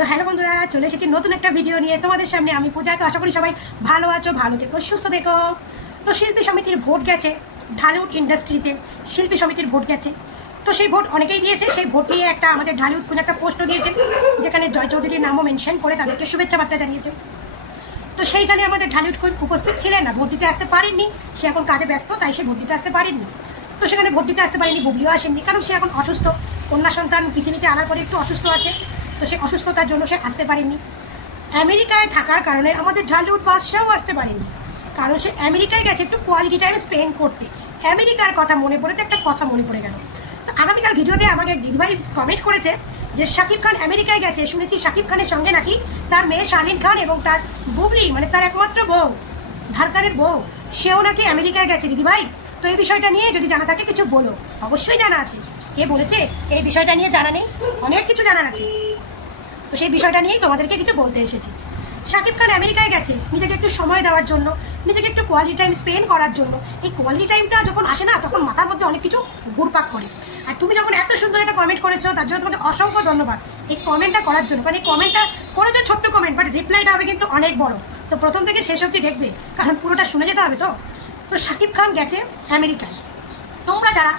তো হ্যালো বন্ধুরা, চলে এসেছি নতুন একটা ভিডিও নিয়ে তোমাদের সামনে। আমি পূজা। তো আশা করি সবাই ভালো আছো, ভালো থেকো, সুস্থ থেকো। তো শিল্পী সমিতির ভোট গেছে, ঢালিউড ইন্ডাস্ট্রিতে শিল্পী সমিতির ভোট গেছে। তো সেই ভোট অনেকেই দিয়েছে। সেই ভোট নিয়ে একটা আমাদের ঢালিউড কোনো একটা পোস্টও দিয়েছে, যেখানে জয় চৌধুরীর নামও মেনশন করে তাদেরকে শুভেচ্ছা বার্তা জানিয়েছে। তো সেইখানে আমাদের ঢালিউড কোন উপস্থিত ছিলেন না, ভোট দিতে আসতে পারেননি। সে এখন কাজে ব্যস্ত, তাই সে ভোট দিতে আসতে পারেননি। তো সেখানে ভোট দিতে আসতে পারেনি, বুবলিও আসেননি, কারণ সে এখন অসুস্থ। কন্যা সন্তান পৃথিবীতে আনার পরে একটু অসুস্থ আছে, তো সে অসুস্থতার জন্য সে আসতে পারেনি। আমেরিকায় থাকার কারণে আমাদের ঢালিউড বাদশাও আসতে পারেনি, কারণ সে আমেরিকায় গেছে একটু কোয়ালিটি টাইম স্পেন্ড করতে। আমেরিকার কথা মনে পড়ে তো একটা কথা মনে পড়ে গেল। তো আগামীকাল ভিডিওতে আমাকে দিদিভাই কমেন্ট করেছে যে শাকিব খান আমেরিকায় গেছে। শুনেছি শাকিব খানের সঙ্গে নাকি তার মেয়ে শালিন খান এবং তার বুবলি, মানে তার একমাত্র বউ, ধারকানের বউ, সেও নাকি আমেরিকায় গেছে। দিদিভাই, তো এই বিষয়টা নিয়ে যদি জানা থাকে কিছু বলো। অবশ্যই জানা আছে। কে বলেছে এই বিষয়টা নিয়ে জানা নেই? অনেক কিছু জানার আছে। তো সেই বিষয়টা নিয়েই তোমাদেরকে কিছু বলতে এসেছি। শাকিব খান আমেরিকায় গেছে নিজেকে একটু সময় দেওয়ার জন্য, নিজেকে একটু কোয়ালিটি টাইম স্পেন্ড করার জন্য। এই কোয়ালিটি টাইমটা যখন আসে না, তখন মাথার মধ্যে অনেক কিছু ঘুরপাক করে। আর তুমি যখন এত সুন্দর একটা কমেন্ট করেছো, তার জন্য তোমাকে অসংখ্য ধন্যবাদ এই কমেন্টটা করার জন্য। মানে এই কমেন্টটা করে তো ছোট্ট কমেন্ট, বাট রিপ্লাইটা হবে কিন্তু অনেক বড়। তো প্রথম থেকে শেষ অবধি দেখবে, কারণ পুরোটা শুনে যেতে হবে। তো শাকিব খান গেছে আমেরিকায়। তোমরা যারা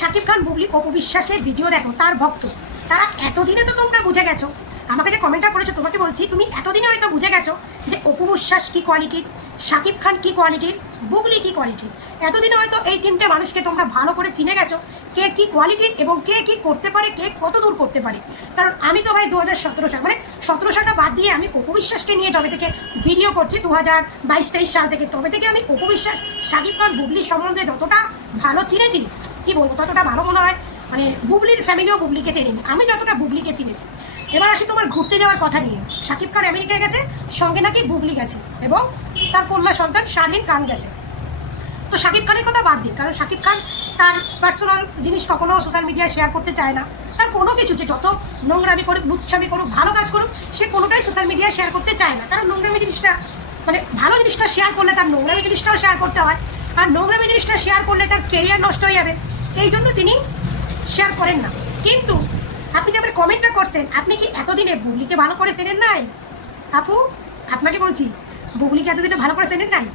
শাকিব খান বুবলি অপু বিশ্বাসের ভিডিও দেখো, তার ভক্ত, তারা এতদিনে তো তোমরা বুঝে গেছো। আমাকে যে কমেন্টটা করেছো, তোমাকে বলছি, তুমি এতদিনে হয়তো বুঝে গেছো যে অপু বিশ্বাস কী কোয়ালিটির, শাকিব খান কী কোয়ালিটির, বুবলি কী কোয়ালিটির। এতদিনে হয়তো এই তিনটে মানুষকে তোমরা ভালো করে চিনে গেছো, কে কী কোয়ালিটির এবং কে কী করতে পারে, কে কত দূর করতে পারে। কারণ আমি তো ভাই 2017 সাল, মানে 17 সালটা বাদ দিয়ে আমি অপু বিশ্বাসকে নিয়ে যবে থেকে ভিডিও করছি, 2022-23 সাল থেকে, তবে থেকে আমি অপু বিশ্বাস, শাকিব খান, বুবলির সম্বন্ধে যতটা ভালো চিনেছি, কি বলবো, ততটা ভালো মনে হয় মানে বুবলির ফ্যামিলিও বুবলিকে চেনেনি, আমি যতটা বুবলিকে চিনেছি। এবার আসি তোমার ঘুরতে যাওয়ার কথা নিয়ে। শাকিব খান আমেরিকায় গেছে, সঙ্গে নাকি বুবলি গেছে এবং তার কন্যা সন্তান শালিন খান গেছে। তো শাকিব খানের কথা বাদ দিই, কারণ শাকিব খান তার পার্সোনাল জিনিস কখনো সোশ্যাল মিডিয়ায় শেয়ার করতে চায় না। তার কোনো কিছু, যে যত নোংরামি করুক, লুচ্ছামি করুক, ভালো কাজ করুক, সে কোনোটাই সোশ্যাল মিডিয়ায় শেয়ার করতে চায় না। কারণ নোংরামি জিনিসটা, মানে ভালো জিনিসটা শেয়ার করলে তার নোংরামি জিনিসটাও শেয়ার করতে হয়, আর নোংরামি জিনিসটা শেয়ার করলে তার কেরিয়ার নষ্ট হয়ে যাবে। এই জন্য তিনি শেয়ার করেন না। কিন্তু আপনি যে আপনার কমেন্টটা করছেন, আপনি কি এতদিনে বুবলিকে ভালো করে চেনেন নাই? আপু, আপনাকে বলছি, বুবলিকে এতদিনে ভালো করে চেনেন নাই?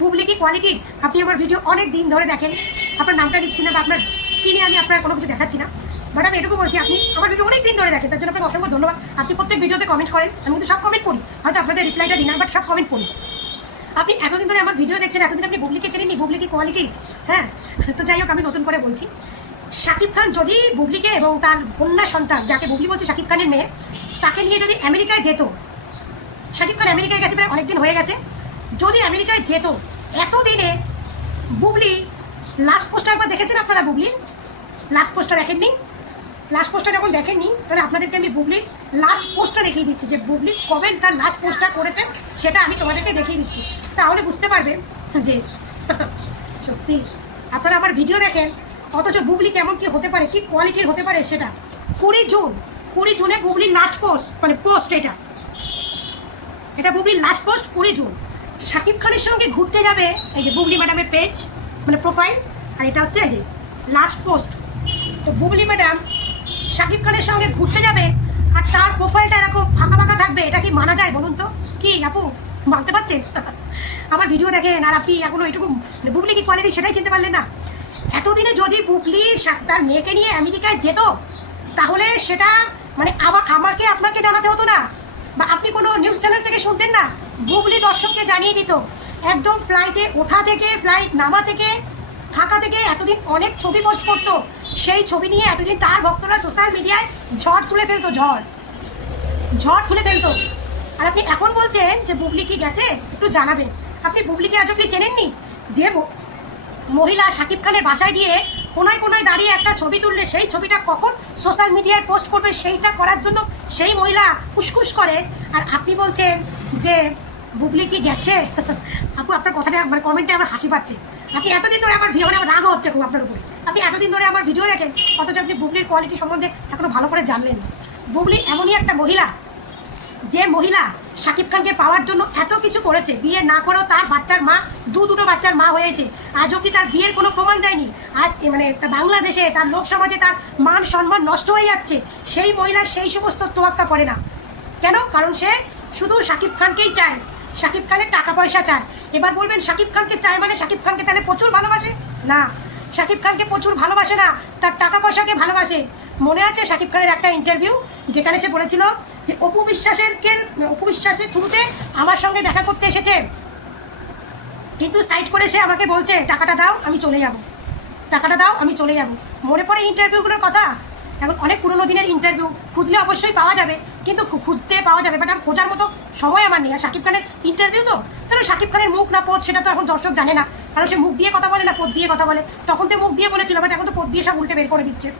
বুবলি কি কোয়ালিটি? আপনি আমার ভিডিও অনেক দিন ধরে দেখেন, আপনার নামটা দিচ্ছি না বা আপনার স্ক্রিনে আমি আপনার কোনো কিছু দেখাচ্ছি না, বাট আমি এটুকু বলছি, আপনি আমার ভিডিও অনেক দিন ধরে দেখেন, তার জন্য আপনাকে অসংখ্য ধন্যবাদ। আপনি প্রত্যেক ভিডিওতে কমেন্ট করেন, আমি কিন্তু সব কমেন্ট পড়ি, হয়তো আপনাদের রিপ্লাইটা দিই না, বাট সব কমেন্ট পড়ি। আপনি এতদিন ধরে আমার ভিডিও দেখছেন, এতদিন আপনি বুবলিকে চেনেননি, বুবলি কি কোয়ালিটি? হ্যাঁ, তো যাই হোক, আমি নতুন করে বলছি, শাকিব খান যদি বুবলিকে এবং তার কন্যা সন্তান, যাকে বুবলি বলছে শাকিব খানের মেয়ে, তাকে নিয়ে যদি আমেরিকায় যেত, শাকিব খান আমেরিকায় গেছে প্রায় অনেকদিন হয়ে গেছে, যদি আমেরিকায় যেত, এতদিনে বুবলি লাস্ট পোস্টটা একবার দেখেছেন আপনারা? বুবলির লাস্ট পোস্টটা দেখেননি? লাস্ট পোস্টটা যখন দেখেননি, তাহলে আপনাদেরকে আমি বুবলির লাস্ট পোস্টটা দেখিয়ে দিচ্ছি, যে বুবলি কবে তার লাস্ট পোস্টটা করেছেন সেটা আমি তোমাদেরকে দেখিয়ে দিচ্ছি। তাহলে বুঝতে পারবে যে সত্যি আপনারা আমার ভিডিও দেখেন, অথচ বুবলি কেমন কি হতে পারে, কি কোয়ালিটির হতে পারে সেটা। 20 জুনে বুবলির লাস্ট পোস্ট, মানে পোস্ট, এটা বুবলির লাস্ট পোস্ট 20 জুন। শাকিব খানের সঙ্গে ঘুরতে যাবে, এই যে বুবলি ম্যাডামের পেজ, মানে প্রোফাইল, আর এটা হচ্ছে এই যে লাস্ট পোস্ট। তো বুবলি ম্যাডাম শাকিব খানের সঙ্গে ঘুরতে যাবে, আর তার প্রোফাইলটা এরকম ফাঁকা ফাঁকা থাকবে, এটা কি মানা যায় বলুন তো? কি আপু, মানতে পারছেন? আমার ভিডিও দেখেন আর আপনি এখনো এইটুকু, মানে বুবলি কি কোয়ালিটি সেটাই চিনতে পারলেন না? এতদিনে যদি বুবলি তার মেয়েকে নিয়ে আমেরিকায় যেত, তাহলে সেটা মানে আমাকে আপনাকে জানাতে হতো না, বা আপনি কোনো নিউজ চ্যানেল থেকে শুনতেন না, বুবলি দর্শককে জানিয়ে দিত। একদম ফ্লাইটে ওঠা থেকে, ফ্লাইট নামা থেকে, থাকা থেকে এতদিন অনেক ছবি পোস্ট করতো। সেই ছবি নিয়ে এতদিন তার ভক্তরা সোশ্যাল মিডিয়ায় ঝড় তুলে ফেলতো, ঝড় তুলে ফেলতো। আর আপনি এখন বলছেন যে বুবলি কি গেছে, একটু জানাবেন। আপনি বুবলিকে আজ অব্দি চেনেননি? যে মহিলা শাকিব খানের বাসায় গিয়ে কোনায় কোনায় দাঁড়িয়ে একটা ছবি তুললে সেই ছবিটা কখন সোশ্যাল মিডিয়ায় পোস্ট করবে, সেইটা করার জন্য সেই মহিলা উসকুস করে, আর আপনি বলছেন যে বুবলি কি গেছে? আপু, আপনার কথাটা মানে কমেন্টে আমার হাসি পাচ্ছে। আপনি এতদিন ধরে আমার ভিডিও, মানে আমার রাগও হচ্ছে খুব আপনার উপরে, আপনি এতদিন ধরে আমার ভিডিও দেখেন, অথচ আপনি বুবলির কোয়ালিটি সম্বন্ধে এখনো ভালো করে জানলেন না। বুবলি এমনই একটা মহিলা, যে মহিলা শাকিব খানকে পাওয়ার জন্য এত কিছু করেছে, বিয়ে না করেও তার বাচ্চার মা, দুটো বাচ্চার মা হয়েছে, আজ অব্দি তার বিয়ের কোনো প্রমাণ দেয়নি। আজ মানে বাংলাদেশে তার লোকসমাজে তার মান সম্মান নষ্ট হয়ে যাচ্ছে, সেই মহিলা সেই সমস্ত তোয়াক্কা করে না। কেন? কারণ সে শুধু শাকিব খানকেই চায়, শাকিব খানের টাকা পয়সা চায়। এবার বলবেন শাকিব খানকে চায় মানে শাকিব খানকে তাহলে প্রচুর ভালোবাসে? না, শাকিব খানকে প্রচুর ভালোবাসে না, তার টাকা পয়সাকে ভালোবাসে। মনে আছে শাকিব খানের একটা ইন্টারভিউ যেখানে সে বলেছিল যে অপু বিশ্বাসের থ্রুতে আমার সঙ্গে দেখা করতে এসেছে, কিন্তু সাইড করে সে আমাকে বলছে টাকাটা দাও আমি চলে যাব, টাকাটা দাও আমি চলে যাব। মনে পড়ে ইন্টারভিউগুলোর কথা? এখন অনেক পুরোনো দিনের ইন্টারভিউ, খুঁজলে অবশ্যই পাওয়া যাবে, কিন্তু খুঁজতে পাওয়া যাবে বাট আর খোঁজার মতো সময় আমার নেই। আর শাকিব খানের ইন্টারভিউ তো, কারণ শাকিব খানের মুখ না পদ সেটা তো এখন দর্শক জানে না, কারণ সে মুখ দিয়ে কথা বলে না পদ দিয়ে কথা বলে। তখন তো মুখ দিয়ে বলেছিল, বাট এখন তো পদ দিয়ে সব উল্টে বের করে দিচ্ছে।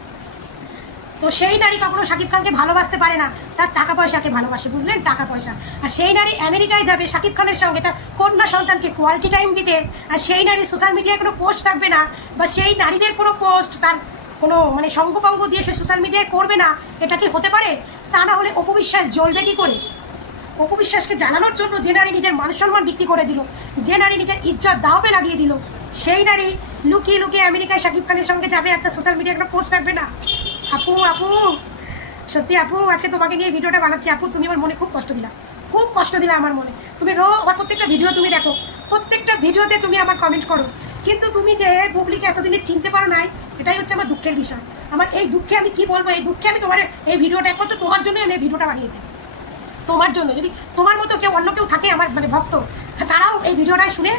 তো সেই নারী কখনো শাকিব খানকে ভালোবাসতে পারে না, তার টাকা পয়সাকে ভালোবাসে, বুঝলেন? টাকা পয়সা। আর সেই নারী আমেরিকায় যাবে শাকিব খানের সঙ্গে তার কন্যা সন্তানকে কোয়ালিটি টাইম দিতে, আর সেই নারী সোশ্যাল মিডিয়ায় কোনো পোস্ট থাকবে না, বা সেই নারীদের কোনো পোস্ট তার কোনো মানে সঙ্গপঙ্গ দিয়ে সে সোশ্যাল মিডিয়ায় করবে না, এটা কি হতে পারে? তা না হলে অপু বিশ্বাস জ্বলবে কী করে? অপু বিশ্বাসকে জানানোর জন্য যে নারী নিজের মান সম্মান বিক্রি করে দিল, যে নারী নিজের ইজ্জত দাওপে লাগিয়ে দিল, সেই নারী লুকিয়ে লুকিয়ে আমেরিকায় শাকিব খানের সঙ্গে যাবে, একটা সোশ্যাল মিডিয়ায় একটা পোস্ট থাকবে না। আপু সত্যি আপু, আজকে তোমাকে নিয়ে ভিডিওটা বানাচ্ছি। আপু তুমি আমার মনে খুব কষ্ট দিলা, খুব কষ্ট দিলা আমার মনে। তুমি আমার প্রত্যেকটা ভিডিও তুমি দেখো, প্রত্যেকটা ভিডিওতে তুমি আমার কমেন্ট করো, কিন্তু তুমি যে বুবলিকে এতদিনে চিনতে পারো নাই, এটাই হচ্ছে আমার দুঃখের বিষয়। আমার এই দুঃখে আমি কি বলবো, এই দুঃখে আমি তোমার এই ভিডিওটা একমাত্র তোমার জন্যই আমি এই ভিডিওটা বানিয়েছি, তোমার জন্য। যদি তোমার মতো কেউ অন্য কেউ থাকে আমার মানে ভক্ত, তারাও এই ভিডিওটা শুনে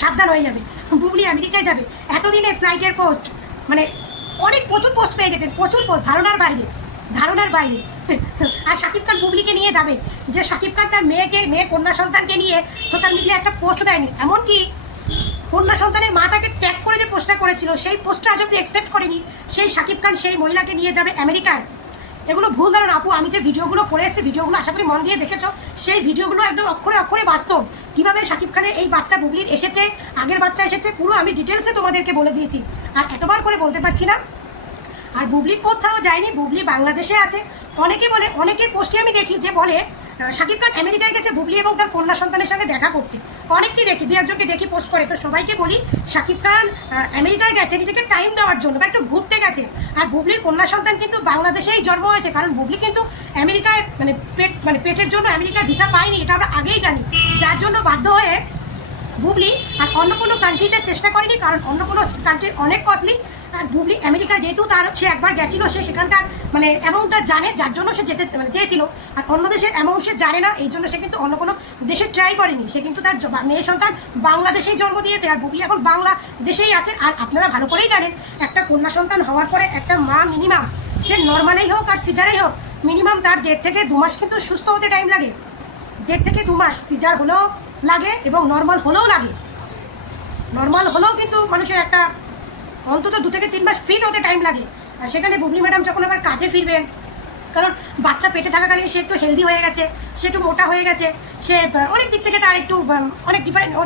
সাবধান হয়ে যাবে। বুবলি আমেরিকায় যাবে, এতদিনে ফ্লাইটের পোস্ট মানে অনেক প্রচুর পোস্ট পেয়ে যেতেন, প্রচুর পোস্ট, ধারণার বাইরে। আর শাকিব খান বুবলিকে নিয়ে যাবে, যে শাকিব খান তার মেয়ের কন্যা সন্তানকে নিয়ে সোশ্যাল মিডিয়ায় একটা পোস্ট দেয়নি, এমনকি কন্যা সন্তানের মা তাকে ট্যাগ করে যে পোস্টটা করেছিল সেই পোস্টটা আজ অব্দি অ্যাকসেপ্ট করেনি, সেই শাকিব খান সেই মহিলাকে নিয়ে যাবে আমেরিকায়। এগুলো ভুল ধারণা আপু। আমি যে ভিডিওগুলো করে এসেছি, ভিডিওগুলো আশা করি মন দিয়ে দেখেছো, সেই ভিডিওগুলো একদম অক্ষরে অক্ষরে বাস্তব। কীভাবে শাকিব খানের এই বাচ্চা বুবলির এসেছে, আগের বাচ্চা এসেছে, পুরো আমি ডিটেলসে তোমাদেরকে বলে দিয়েছি, আর এতবার করে বলতে পারছি না। আর বুবলি কোথাও যায়নি, বুবলি বাংলাদেশে আছে। অনেকে বলে, অনেকের পোস্টে আমি দেখি যে বলে শাকিব খান আমেরিকায় গেছে বুবলি এবং তার কন্যা সন্তানের সঙ্গে দেখা করতে। অনেককেই দেখি, দু একজনকে দেখি পোস্ট করে। তো সবাইকে বলি শাকিব খান আমেরিকায় গেছে নিজেকে টাইম দেওয়ার জন্য বা একটু ঘুরতে গেছে, আর বুবলির কন্যা সন্তান কিন্তু বাংলাদেশেই জন্ম হয়েছে, কারণ বুবলি কিন্তু আমেরিকায় পেটের জন্য আমেরিকায় ভিসা পায়নি, এটা আমরা আগেই জানি। যার জন্য বাধ্য হয়ে বুবলি আর অন্য কোনো কান্ট্রিতে চেষ্টা করেনি, কারণ অন্য কোনো কান্ট্রির অনেক কস্টলি। আর বুবলি আমেরিকা যেহেতু সে একবার গেছিল, সে সেখানকার অ্যামাউন্টটা জানে, যার জন্য সে যেতে চেয়েছিল। আর অন্য দেশের অ্যামাউন্ট সে জানে না, এই জন্য সে কিন্তু অন্য কোনো দেশে ট্রাই করেনি। সে কিন্তু তার মেয়ে সন্তান বাংলাদেশেই জন্ম দিয়েছে, আর বুবলি এখন বাংলাদেশেই আছে। আর আপনারা ভালো করেই জানেন, একটা কন্যা সন্তান হওয়ার পরে একটা মা মিনিমাম, সে নর্মালেই হোক আর সিজারেই হোক, মিনিমাম তার 1.5 থেকে 2 মাস কিন্তু সুস্থ হতে টাইম লাগে। 1.5 থেকে 2 মাস সিজার হলেও লাগে এবং নর্মাল হলেও লাগে। নর্মাল হলেও কিন্তু মানুষের একটা অন্তত 2 থেকে 3 মাস ফিট হতে টাইম লাগে। আর সেখানে বুবলি ম্যাডাম যখন আবার কাজে ফিরবেন, কারণ বাচ্চা পেটে থাকাকালীন সে একটু হেলদি হয়ে গেছে, সে একটু মোটা হয়ে গেছে, সে অনেক দিক থেকে তার একটু অনেক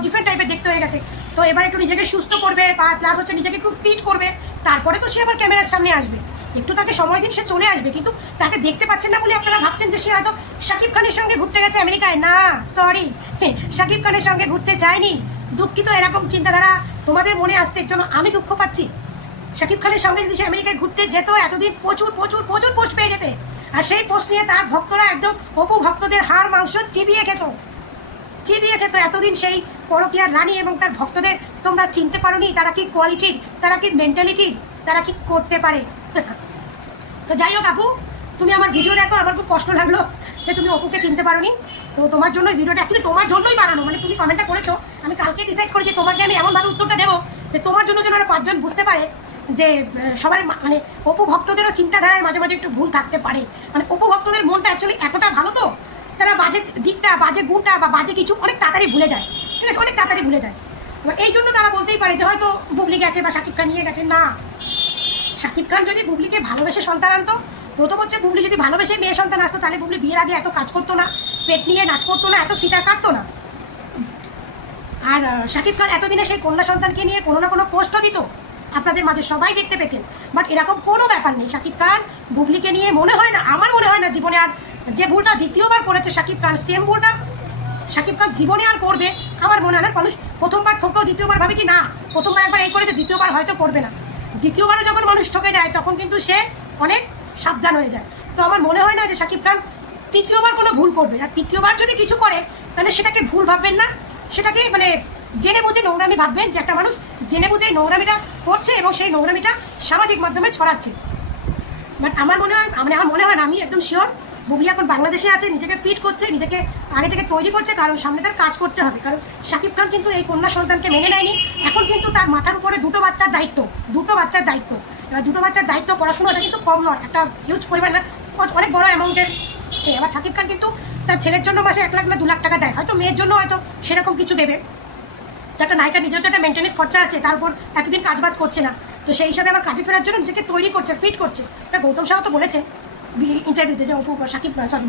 ডিফারেন্ট টাইপের দেখতে হয়ে গেছে। তো এবার একটু নিজেকে সুস্থ করবে, প্লাস হচ্ছে নিজেকে একটু ফিট করবে, তারপরে তো সে আবার ক্যামেরার সামনে আসবে। একটু তাকে সময় দিন, সে চলে আসবে। কিন্তু তাকে দেখতে পাচ্ছেন না বলে আপনারা ভাবছেন যে সে হয়তো শাকিব খানের সঙ্গে ঘুরতে গেছে আমেরিকায়। না, সরি, শাকিব খানের সঙ্গে ঘুরতে যায়নি। দুঃখিত, এরকম চিন্তাধারা তোমাদের মনে আসছে, এর জন্য আমি দুঃখ পাচ্ছি। শাকিব খানের সঙ্গে যদি সে আমেরিকায় ঘুরতে যেত, এতদিন প্রচুর প্রচুর প্রচুর পোস্ট পেয়ে যেতে। আর সেই পোস্ট নিয়ে তার ভক্তরা একদম অপু ভক্তদের হাড় মাংস চিবিয়ে খেত। এতদিন সেই পরকীয়ার রানী এবং তার ভক্তদের তোমরা চিনতে পারোনি, তারা কি কোয়ালিটির, তারা কি মেন্টালিটির, তারা কি করতে পারে। তো যাই হোক আপু, তুমি আমার ভিডিও দেখো, আমার খুব কষ্ট লাগলো যে তুমি অপুকে চিনতে পারোনি। তো তোমার জন্য ভিডিওটা অ্যাকচুয়ালি তোমার জন্যই বানানো, মানে তুমি কমেন্টটা করেছো, আমি কালকে ডিসাইড করি যে তোমাকে আমি এমনভাবে উত্তরটা দেবো যে তোমার জন্য যেন আরো 5 জন বুঝতে পারে যে সবার মানে অপু ভক্তদেরও চিন্তাধারায় মাঝে মাঝে একটু ভুল থাকতে পারে। মানে অপু ভক্তদের মনটা অ্যাকচুয়ালি এতটা ভালো, তো তারা বাজে দিকটা, বাজে গুণটা বা বাজে কিছু অনেক তাড়াতাড়ি ভুলে যায়, ঠিক আছে, অনেক তাড়াতাড়ি ভুলে যায়। এবার এই জন্য তারা বলতেই পারে যে হয়তো বুবলি গেছে বা শাকিব খান নিয়ে গেছে। না, শাকিব খান যদি বুবলিকে ভালোবেসে সন্তান আনতো, প্রথম হচ্ছে বুবলি যদি ভালোবেসে মেয়ে সন্তান আসতো, তাহলে বুবলি বিয়ের আগে এত কাজ করতো না, পেট নিয়ে নাচ করতো না, এত ফিতা কাটতো না। আর শাকিব খান এতদিনে সেই কন্যা সন্তানকে নিয়ে কোনো না কোনো পোস্টও দিত, আপনাদের মাঝে সবাই দেখতে পেতেন। বাট এরকম কোনো ব্যাপার নেই। শাকিব খান বুবলিকে নিয়ে মনে হয় না, আমার মনে হয় না জীবনে আর যে ভুলটা দ্বিতীয়বার করেছে শাকিব খান, সেম ভুলটা শাকিব খান জীবনে আর করবে আমার মনে হয় না। মানুষ প্রথমবার ঠকেও দ্বিতীয়বার ভাবে কি না, প্রথমবার একবার এই করেছে, দ্বিতীয়বার হয়তো করবে না। দ্বিতীয়বারে যখন মানুষ ঠকে যায় তখন কিন্তু সে অনেক সাবধান হয়ে যায়। তো আমার মনে হয় না যে শাকিব খান তৃতীয়বার কোনো ভুল করবে, আর তৃতীয়বার যদি কিছু করে তাহলে সেটাকে ভুল ভাববেন না, সেটাকে মানে জেনে বুঝে নোংরামি ভাববেন যে একটা মানুষ জেনে বুঝে নোংরামিটা করছে এবং সেই নোংরামিটা সামাজিক মাধ্যমে ছড়াচ্ছে। বাট আমার মনে হয় না, আমি একদম শিওর বুবলি এখন বাংলাদেশে আছে, নিজেকে ফিট করছে, নিজেকে আগে থেকে তৈরি করছে, কারণ সামনে তার কাজ করতে হবে। কারণ শাকিব খান কিন্তু এই কন্যা সন্তানকে মেনে নেয়নি, এখন কিন্তু তার মাথার উপরে দুটো বাচ্চার দায়িত্ব। এবার দুটো বাচ্চার দায়িত্ব, পড়াশোনাটা কিন্তু কম নয়, একটা হিউজ পরিমাণ না, অনেক বড় অ্যামাউন্টের। এবার শাকিব খান কিন্তু তার ছেলের জন্য মাসে 1 লাখ না 2 লাখ টাকা দেয়, হয়তো মেয়ের জন্য হয়তো সেরকম কিছু দেবে। তো একটা নায়িকার নিজের তো একটা মেনটেন্যান্স খরচা আছে, তারপর এতদিন কাজবাজ করছে না, তো সেই হিসাবে আমার কাজে ফেরার জন্য নিজেকে তৈরি করছে, ফিট করছে। এটা গৌতম সাহা তো বলেছে ইন্টারভিউতে যে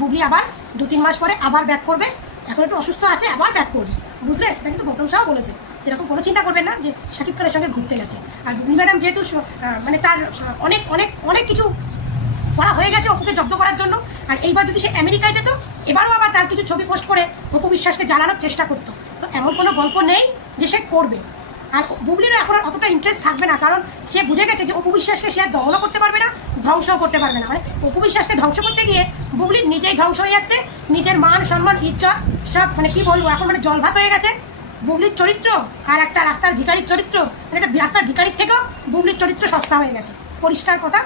বুবলি আবার 2-3 মাস পরে আবার ব্যাক করবে, এখন একটু অসুস্থ আছে, আবার ব্যাক করবে, বুঝলেন? এটা কিন্তু গৌতম সাহা বলেছে। এরকম কোনো চিন্তা করবেন না যে শাকিব খানের সঙ্গে ঘুরতে গেছে। আর বুবলি ম্যাডাম যেহেতু মানে তার অনেক অনেক অনেক কিছু করা হয়ে গেছে অপুকে জব্দ করার জন্য, আর এইবার যদি সে আমেরিকায় যেত, এবারও আবার তার কিছু ছবি পোস্ট করে অপু বিশ্বাসকে জ্বালানোর চেষ্টা করতো। তো এমন কোনো গল্প নেই যে সে করবে। আর বুবলিরও এখন অতটা ইন্টারেস্ট থাকবে না, কারণ সে বুঝে গেছে যে অপু বিশ্বাসকে সে আর দমনও করতে পারবে না, ধ্বংসও করতে পারবে না। মানে অপু বিশ্বাসকে ধ্বংস করতে গিয়ে বুবলির নিজেই ধ্বংস হয়ে যাচ্ছে, নিজের মান সম্মান ইজ্জত সব মানে কি বলবো, এখন মানে জলভাত হয়ে গেছে বুবলির চরিত্র। আর একটা রাস্তার ভিখারির চরিত্র, মানে একটা রাস্তার ভিখারির থেকেও বুবলির চরিত্র সস্তা হয়ে গেছে, পরিষ্কার কথা।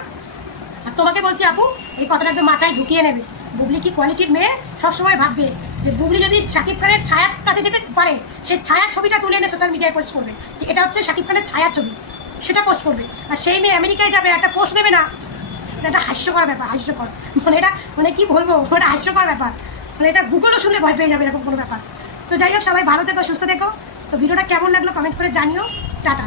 আর তোমাকে বলছি আপু, এই কথাটা একদম মাথায় ঢুকিয়ে নেবে। বুবলি কি কোয়ালিটির মেয়ে সবসময় ভাববে যে বুবলি যদি শাকিব খানের ছায়ার কাছে যেতে পারে, সেই ছায়ার ছবিটা তুলে এনে সোশ্যাল মিডিয়ায় পোস্ট করবে যে এটা হচ্ছে শাকিব খানের ছায়ার ছবি, সেটা পোস্ট করবে। আর সেই মেয়ে আমেরিকায় যাবে, একটা পোস্ট দেবে না, এটা একটা হাস্যকর ব্যাপার, হাস্যকর মানে এটা মানে কি বলবো, এটা হাস্যকর ব্যাপার, মানে এটা গুগলও শুনলে ভয় পেয়ে যাবে এরকম কোনো ব্যাপার। তো যাই হোক, সবাই ভালো থেকো, সুস্থ থেকো। তো ভিডিওটা কেমন লাগলো কমেন্ট করে জানিও। টাটা।